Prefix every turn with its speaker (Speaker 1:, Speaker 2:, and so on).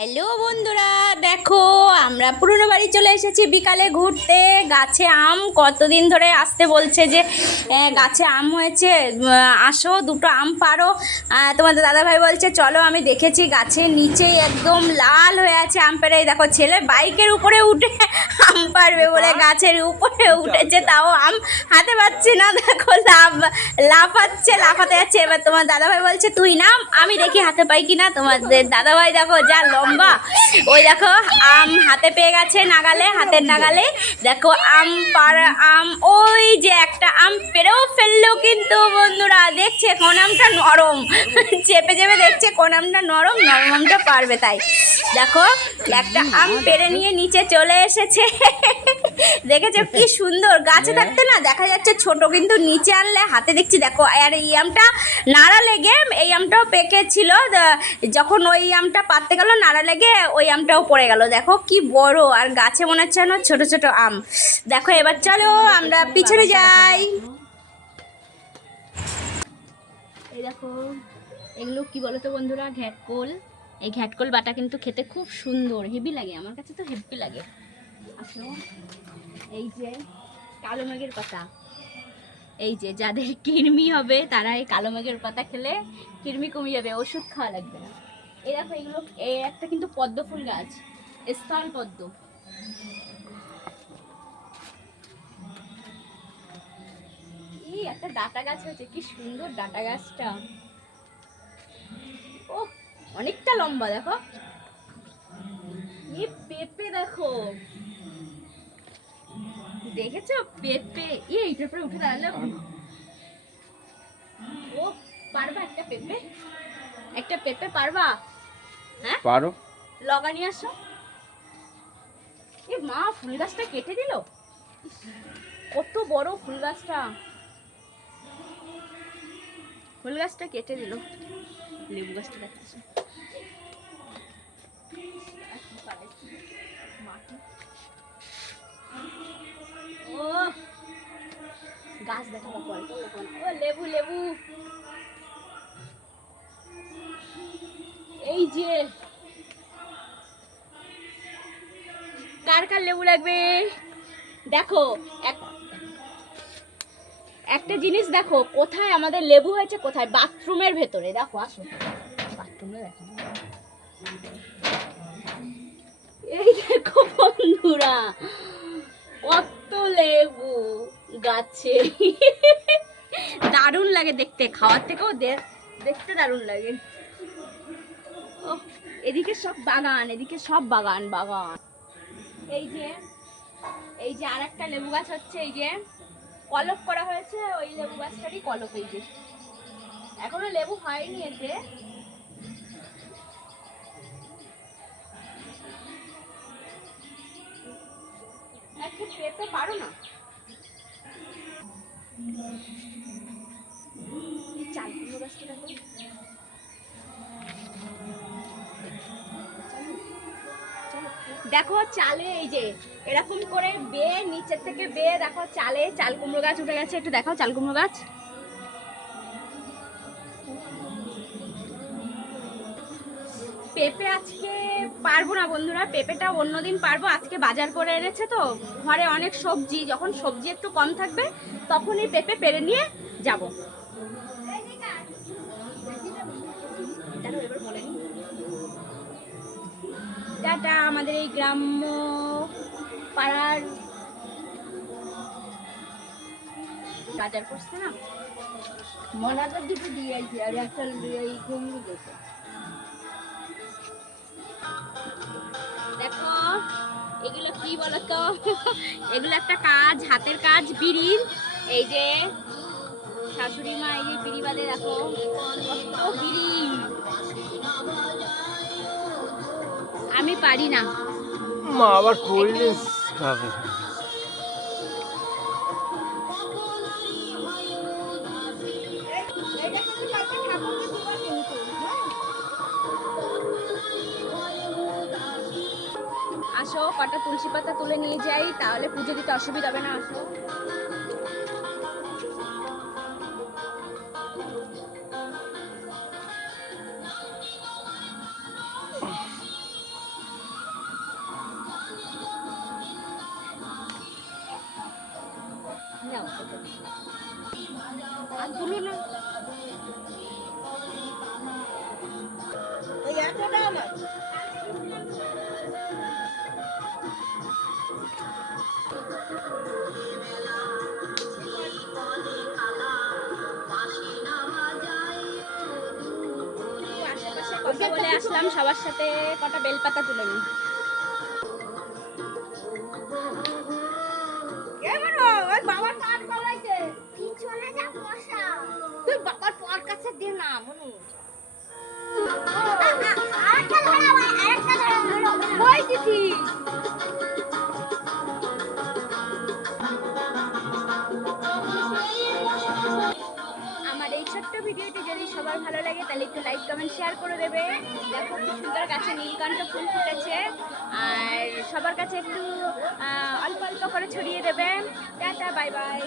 Speaker 1: Hello বন্ধুরা দেখো আমরা পুরনো বাড়ি চলে এসেছি বিকালে ঘুরতে। গাছে আম কতদিন ধরে আসতে বলছে যে গাছে আম হয়েছে আসো দুটো আম পারো। তোমাদের দাদাভাই বলছে চলো আমি দেখেছি গাছের নিচেই একদম লাল হয়ে আছে আম এই দেখো ছেলে বাইকের উপরে উঠে আম পারবে বলে গাছের উপরে উঠেছে তাও আম হাতে পাচ্ছে না। দেখো লাভ লাফাচ্ছে লাফাতে যাচ্ছে। এবার তোমার দাদাভাই বলছে তুই নাম আমি দেখি হাতে পাই কিনা। তোমাদের দাদাভাই দেখো যা লম্বা ওই দেখো, আম হাতে পেয়ে গেছে নাগালে, হাতের নাগালে। দেখো, আম পাড়া আম, ওই যে একটা আম পেরেও ফেলল কিন্তু বন্ধুরা, দেখছে কোন আমটা নরম। চেপে চেপে দেখছে কোন আমটা নরম নরম আমটা পারবে তাই। দেখো, একটা আম পেরে নিয়ে নিচে চলে এসেছে। দেখেছ কি সুন্দর? গাছে থাকতে না দেখা যাচ্ছে ছোট কিন্তু নিচে আনলে হাতে দেখছি দেখো আর এই আমটা নাড়া লেগে এই আমটাও পেকে ছিল যখন ওই আমটা পাততে গেল নাড়া লেগে ওই আমটাও পড়ে গেল। দেখো কি বড় আর গাছে মনে হচ্ছে না ছোট ছোট আম। দেখো এবার চলো আমরা পিছনে যাই। এই দেখো এগুলো কি বলো তো বন্ধুরা? ঘ্যাটকোল। এই ঘ্যাটকোল বাটা কিন্তু খেতে খুব সুন্দর হেভি লাগে আমার কাছে তো হেভি লাগে। আসো। এই যে কালো মেঘের পাতা। এই যে যাদের কৃমি হবে, তারা এই কালো মেঘের পাতা খেলে কৃমি কমে যাবে, ওষুধ খাওয়া লাগবে না। এই দেখো এগুলো, এই একটা কিন্তু পদ্ম ফুল গাছ, স্থল পদ্ম। একটা ডাটা গাছ হয়েছে, কি সুন্দর ডাটা গাছটা। ও অনেকটা লম্বা, দেখো। পেঁপে দেখো। দেখেছ? পেঁপে এই এইটার উপরে উঠে দাঁড়ালে ও পারবা একটা পেঁপে? একটা পেঁপে পারবা? হ্যাঁ?
Speaker 2: পারো।
Speaker 1: লগা নিয়ে আসো। এ মা ফুল গাছটা কেটে দিল? কত বড় ফুল গাছটা। ফুল গাছটা কেটে দিল। লেবু গাছটা? মাটি। ও। গাছ লেবু লেবু। এই যে। কার কার লেবু লাগবে? দেখো, এক- একটা জিনিস দেখো, কোথায় আমাদের লেবু হয়েছে, কোথায়? বাথরুমের ভেতরে। দেখো, আসো। বাথরুমে দেখো। এই দেখো বন্ধুরা কত লেবু গাছে। দারুণ লাগে দেখতে, খাওয়ার থেকেও দেখতে দারুণ লাগে। এদিকে সব বাগান, এদিকে সব বাগান বাগান। এই যে এই যে আর একটা লেবু গাছ হচ্ছে, এই যে কলপ করা হয়েছে, ওই লেবু গাছটারই কলপ এই যে। এখনও লেবু হয়নি এতে। পেতে পারো না। দেখো। দেখো চালে এই যে, এরকম করে বেয়ে, নিচের থেকে বেয়ে দেখো চালে চাল কুমড়ো গাছ উঠে গেছে। একটু দেখাও চাল কুমড়ো গাছ। পেঁপে আজকে পারব না বন্ধুরা পেঁপেটা অন্যদিন পারব। আজকে বাজার করে এনেছে তো, ঘরে অনেক সবজি, যখন সবজি একটু কম থাকবে, তখনই পেঁপে পেরে নিয়ে যাব। টাটা, আমাদের এই গ্রাম্য পাড়ার বাজার করছে না?
Speaker 3: মনাদের দুটো দিয়েছি আর একটা এই কুমড়ো
Speaker 1: এগুলো একটা কাজ, হাতের কাজ বিড়ির এই যে, শাশুড়ি মা এই যে বিড়ি বাদে দেখো বিড়ি। আমি পারি না।
Speaker 2: মা আবার খাবে
Speaker 1: কটা তুলসী পাতা তুলে নিয়ে যাই তাহলে পুজো দিতে অসুবিধা হবে না। আসো না। কথা বলে আসলাম সবার সাথে কটা বেলপাতা তুলে নিই।
Speaker 3: মশা তুই বাবার পর কাছে দিয়ে না মনু।
Speaker 1: লাগে, তাহলে একটু লাইক কমেন্ট শেয়ার করে দেবে। দেখো খুব সুন্দর গাছে নীলকণ্ঠ ফুল ফুটেছে। আর সবার কাছে একটু অল্প অল্প করে ছড়িয়ে দেবেন টাটা বাই বাই